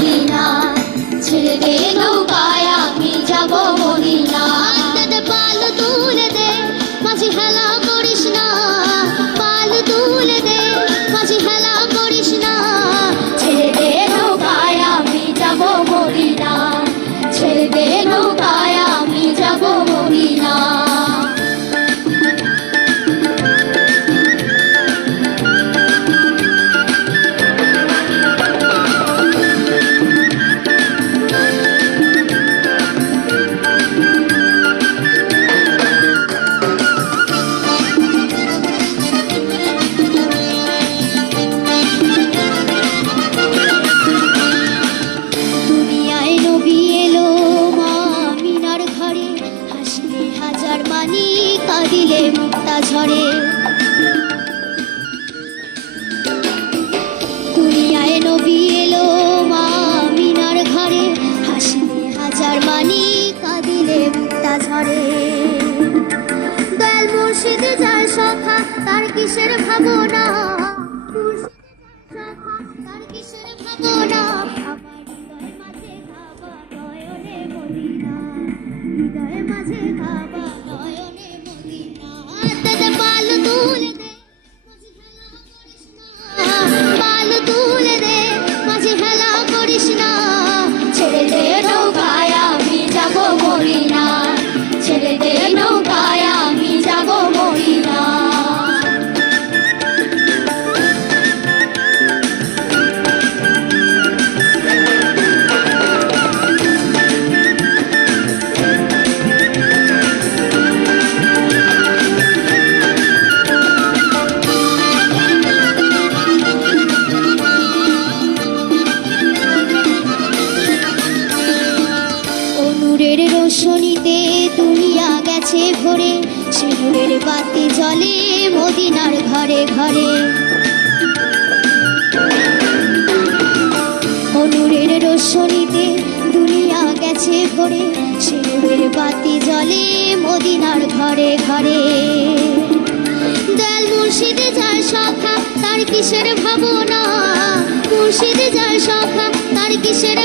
Medina, ছেড়ে দে নৌকায় আমি যাব মদিনা। পাল তুলে দে মাঝি হেলা করিস না, পাল তুলে দে মাঝি হেলা করিস না, ছেড়ে দে নৌকায় আমি যাব মদিনা, ছেড়ে দে নৌকায় আমি যাব মদিনা। কাঁদিলে মুক্তা ঝরে, দুনিয়ায় নবী এলো মা আমিনার ঘরে, হাসলে হাজার মানি কাঁদিলে মুক্তা ঝরে। দয়াল মুর্শিদ যার সখা তার কিসের ভাবনা, তার কিসের ভাবনা, আমার হৃদয় মাঝে কাবা নয়নে মদিনা, হৃদয় মাঝে কাবা নয়নে মদিনা। পাল তুলে দে মাঝি হেলা করিস না, পাল তুলে দে মাঝি হেলা করিস না, ছেড়ে দে নৌকায় আমি যাব মদিনা, ছেড়ে দে নৌকায় আমি যাব মদিনা। নূরের রোশনীতে দুনিয়া গেছে ভরে, সে নূরের বাতি জ্বলে মদিনার ঘরে ঘরে। ও নূরের রোশনীতে দুনিয়া গেছে ভরে, সে নূরের বাতি জ্বলে মদিনার ঘরে ঘরে। দয়াল মুর্শিদ যার সখা তার কিসের ভাবনা, মুর্শিদ যার সখা তার কিসের